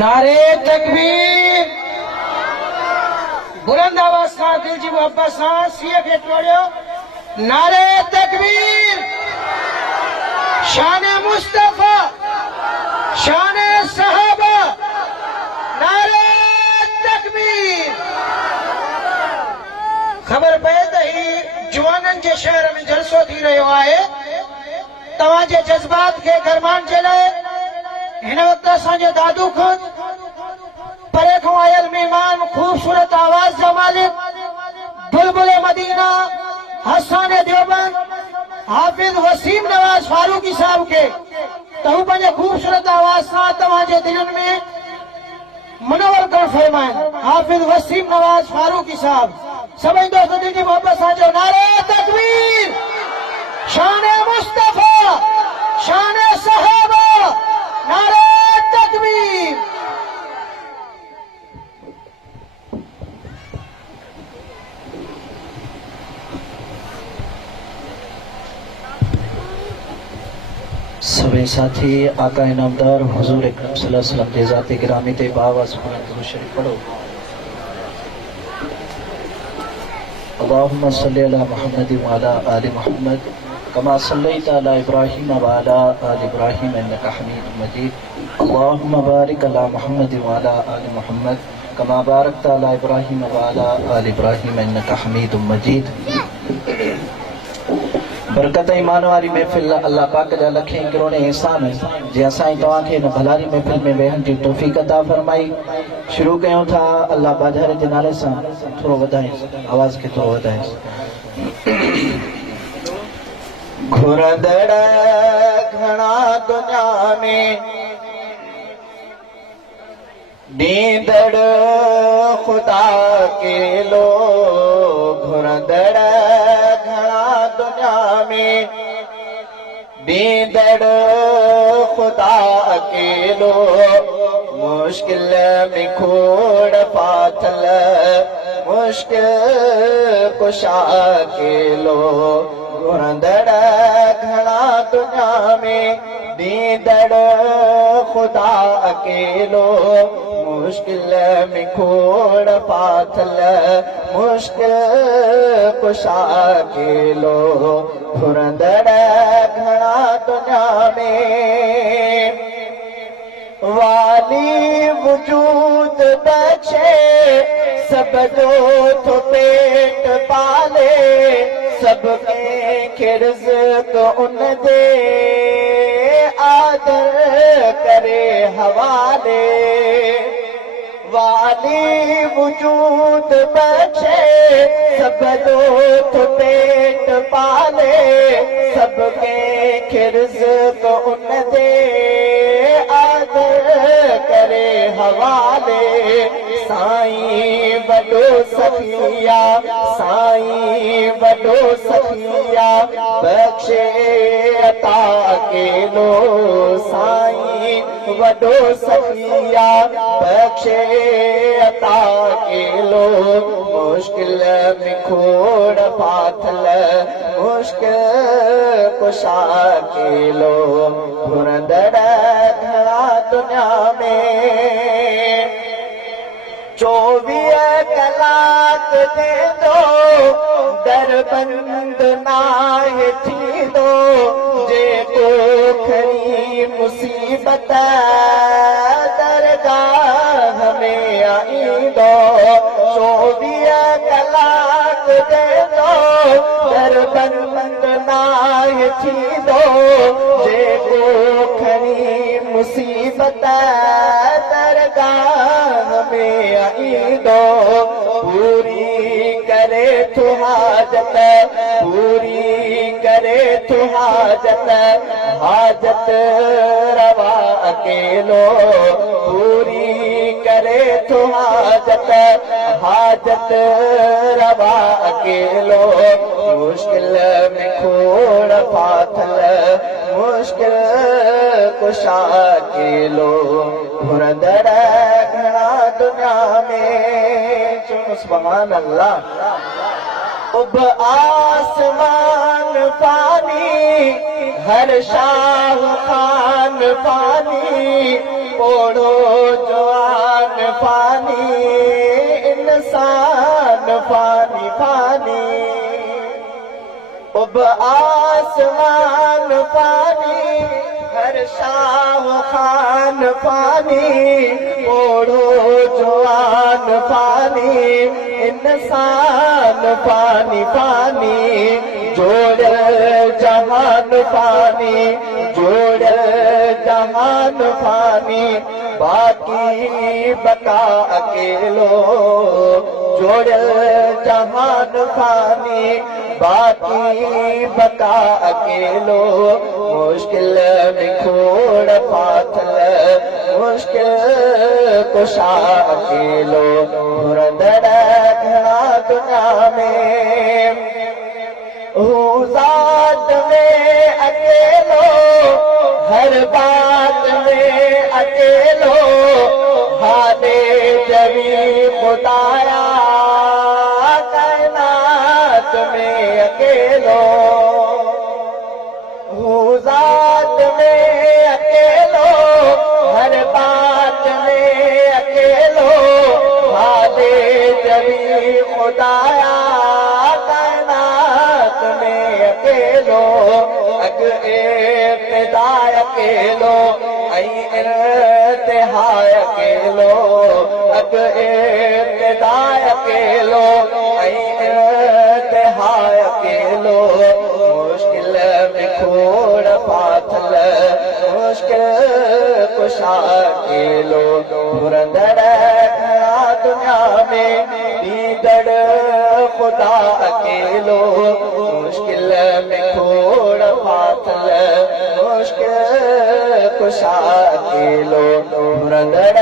नारे तकबीर बुलंद आवाज सां दिल जी मोहब्बत सां सीए खे टोड़ियो नारे तकबीर शान मुस्तफा शान सहाबा नारे तकबीर खबर पए त ही जवाननि जे शहर में जलसो थी रहियो आहे तव्हांजे जज्बात खे गरमान जे लाइ हिन वक्त असांजे दादू खुद परे खां आयल मेहमान खूबसूरत आवाज जा मालिक बुलबुल मदीना हसन देवबंद हाफिज वसीम नवाज फारूकी साहब के तहु पंहिंजे खूबसूरत आवाज सां तव्हांजे दिलनि में मुनवर करणु फरमाइनि हाफिज वसीम नवाज फारूकी साहब सभई दोस्त दिल जी मोहब्बत सां चओ नारे तकबीर शान मुस्तफा शान सहाबा नारे तकबीर सभी साथी आका इनामदार हुजूर अकरम सल्लल्लाहु अलैहि वसल्लम के ज़ाते गिरामी ते बावाज़ दुरूद शरीफ पढ़ो। अल्लाहुम्मा सल्लि अला मुहम्मद व अला आलि मुहम्मद कमा सल्लैता अला इब्राहीम व अला आलि इब्राहीम इन्नका हमीदुम मजीद। अल्लाहुम्मा बारिक अला मुहम्मद व अला आलि मुहम्मद कमा बारकता अला इब्राहीम व अला आलि इब्राहीम इन्नका हमीदुम मजीद। बरकत ईमान वारी महफिल अल्लाह पाक जा लखें करोड़े एहसान जे असां तव्हांखे हिन भलारी महफिल में वेहण जी तौफ़ीक़ अता फरमाई। शुरू कयूं था अल्लाह बाजार जे नाले सां थोरो वधाइंसि आवाज़ खे थोरो वधाइंसि। घुरंदड़ घणा दुनिया में ॾींदड़ ख़ुदा के लो घुरंदड़ घणा दुनिया में ॾींदड़ ख़ुदा अकेलो मुश्किल में खोड़ पाथल मुश्किल कुशा अकेलो घुरंदड़ घणा दुनिया में ॾींदड़ ख़ुदा अकेलो मुश्किल में खोड़ पाथल मुश्किल कुशा अकेलो घुरंदड़ घणा दुनिया में वाली वजूद बचे सब जो तो पेट पाले सबके रिज़्क़ उन दे आदर करे हवाले वाली वजूद बचे सब जो तो पेट पाले सबके रिज़्क़ उन दे आदर करे हवाले साईं वॾो सखिया साईं वॾो सखिया बख़्शे अता अकेलो साईं वॾो सखिया बख़्शे अता अकेलो मुश्किल में खोड़ पाथल मुश्किल कुशा अकेलो घुरंदड़ घणा दुनिया में 24 कलाक दे दो दरबंद नाहे थींदो जेको खणी मुसीबत दरगाह में आईंदो 24 कलाक दे दो दरबंद नाहे थींदो जेको खणी मुसीबत दरगाह में आईंदो पूरी करे तो हाजत पूरी करे तो हाजत हाजत रवा अकेलो पूरी करे तो हाजत हाजत रवा अकेलो मुश्किल में खोड़ पाथल मुश्किल कुशा अकेलो घुरंदड़ घणा दुनिया में चलो सुभान अल्लाह उब आसमान पानी हर शाह खान पानी ओढ़ो जवान पानी इंसान पानी पानी उब आसमान पानी हर शाह खान पानी ओढ़ो जवान पानी इंसान पानी पानी जोड़ जहान पानी जोड़ जहान पानी बाकी बका अकेलो जोड़ जहान पानी बाकी बका अकेलो मुश्किल में खोड़ पाथल मुश्किल कुशा अकेलो मुरदर घना दुनिया में ज़ात में अकेलो हर बात में अकेलो हाले जवी खुदाया कायनात में अकेलो ज़ात में अकेलो हर बात में अकेलो हाले जवी खुदाया अग इब्तिदा अकेलो इंतहा अकेलो अग इब्तिदा अकेलो इंतहा अकेलो मुश्किल में खोड़ पाथल मुश्किल कुशा अकेलो पुरंदर दुनिया में दीदड़ खुदा अकेलो मुश्किल में खोड़ पाथल मुश्किल कुशा अकेलो पुरंदर